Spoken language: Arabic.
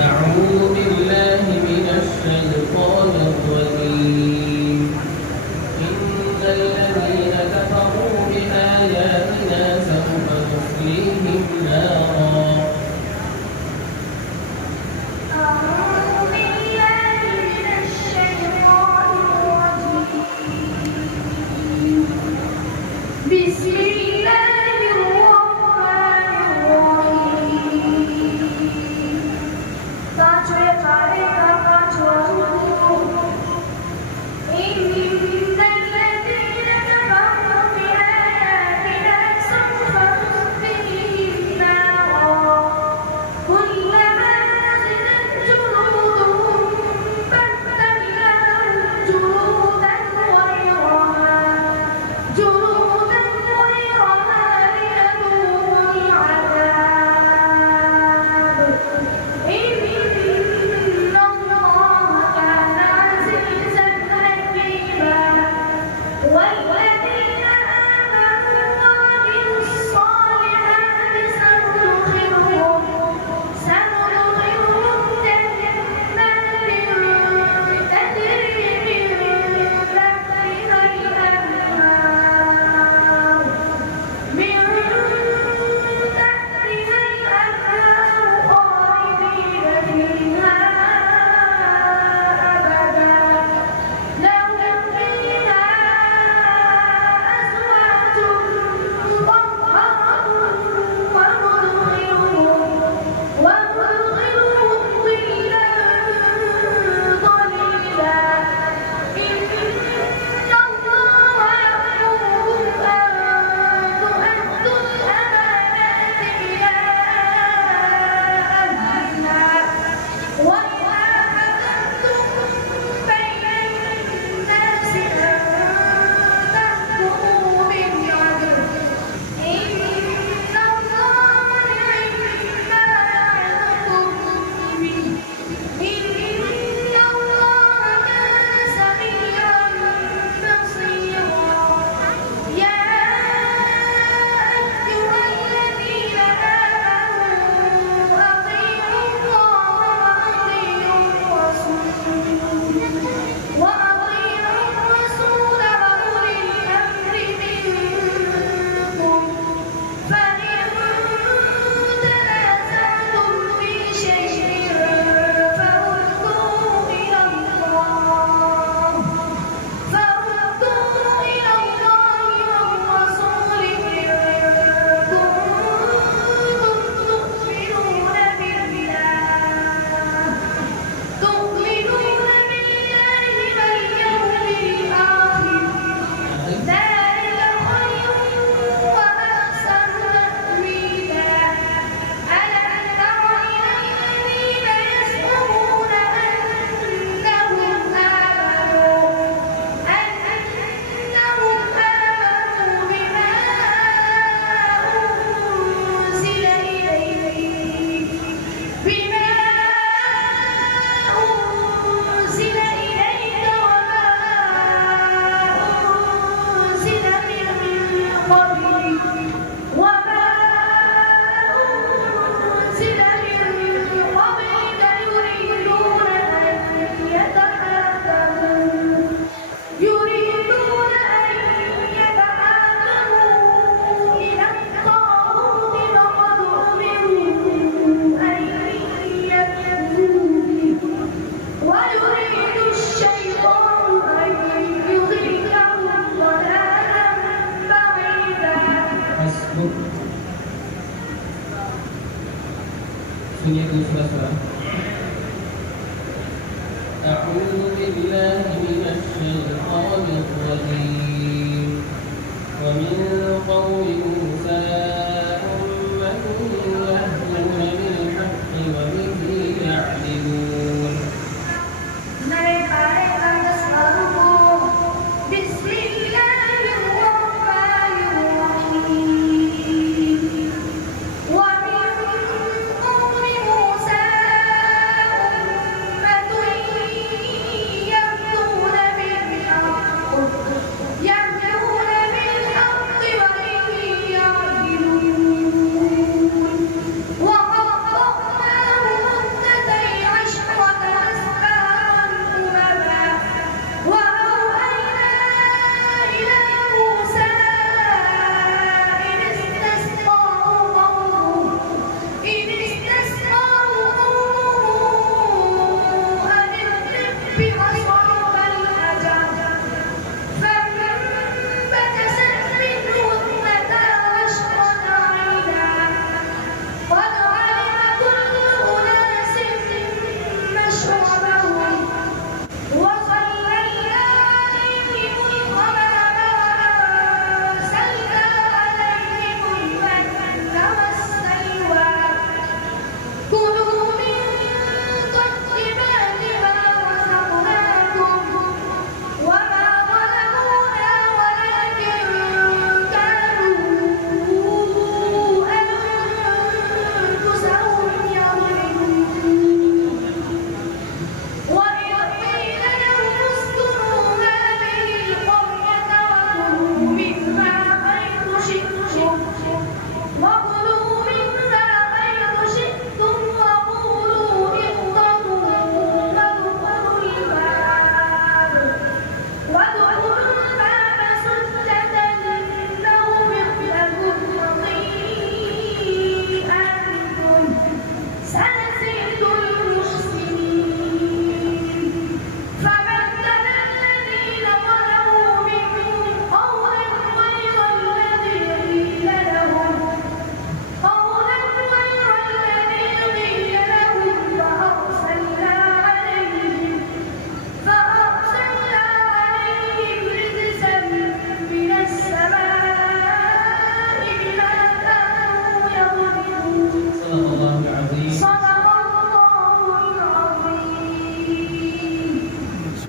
أعوذ بالله من الشيطان الرجيم إن الذين كفروا بآياتنا سوف نصليهم نارا بسم الله الرحمن الرحيم. পাঁচে পারে পাঁচ إن الذين كفروا بآياتنا سوف نصليهم نارا كلما نضجت جلودهم بدلناهم جلودا غيرها والذين آمنوا وعملوا الصالحات سندخلهم جنات تجري من تحتها الأنهار خالدين فيها أبدا لهم فيها أزواج مطهرة وندخلهم ظلا ظليلا إن الله يأمركم أن تؤدوا الأمانات إلى أهلها وإذا حكمتم بين الناس أن تحكموا بالعدل إن الله نعم ما يعظكم به إن الله كان سميعا بصيرا يا أيها الذين آمنوا أطيعوا الله وأطيعوا الرسول وأولي الأمر منكم فإن تنازعتم في شيء فردوه إلى الله والرسول إن كنتم تؤمنون بالله واليوم الآخر ذلك خير وأحسن تأويلا ألم تر إلى الذين يزعمون أنهم آمنوا بما أنزل إليك وما أنزل من قبلك يريدون أن يتحاكموا إلى الطاغوت وقد أمروا أن يكفروا به ويريد الشيطان أن يضلهم ضلالا بعيدا. حسبك سنية الفلسفة أعوذ بالله من الشيطان الرجيم ومن قوم موسى أمة يهدون بالحق وبه يعدلون بسم الله الرحمن الرحيم ومن قوم موسى أمة يهدون بالحق وبه يعدلون سلام